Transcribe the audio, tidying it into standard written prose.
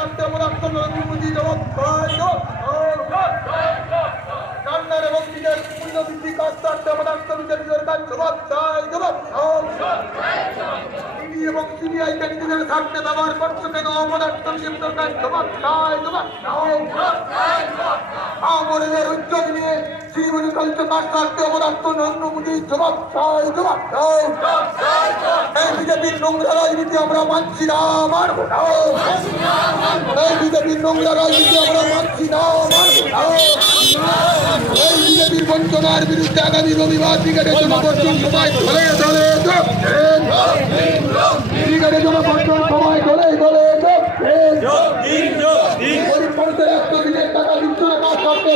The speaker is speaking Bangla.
রাখতে অপদার্থ নরেন্দ্র মোদী কান্নার এবং নিজের মূল্যবৃদ্ধি কাজ রাখতে অপদার্থ বিজেপিদের কাজ জবাব চাই জবাব ইডি এবং সিবিআইকে নিজেদের স্বার্থে ব্যবহার করছে কেন অপদার্থ বিজেপিদের কাজ জবাব চাই জবাব আমলের উদ্যোগ নিয়ে শিলিগুড়ি চলছে কাজ রাখতে অপদার্থ নরেন্দ্র মোদী জবাব চাই জবাব এই বিজেপির নোংরা রাজনীতি আমরা মানছি না মানব না এই বিজেপির নোংরা রাজনীতি আমরা মানছি না মানব না এই বিজেপির বঞ্চনার বিরুদ্ধে আগামী রবিবার ব্রিগেডের জনগর্জন সবাই ধরে ধরে ব্রিগেডের জনগর্জন সবাই ধরে ধরে গরিব মানুষের 100 দিনের টাকা দিচ্ছে না কাজ করতে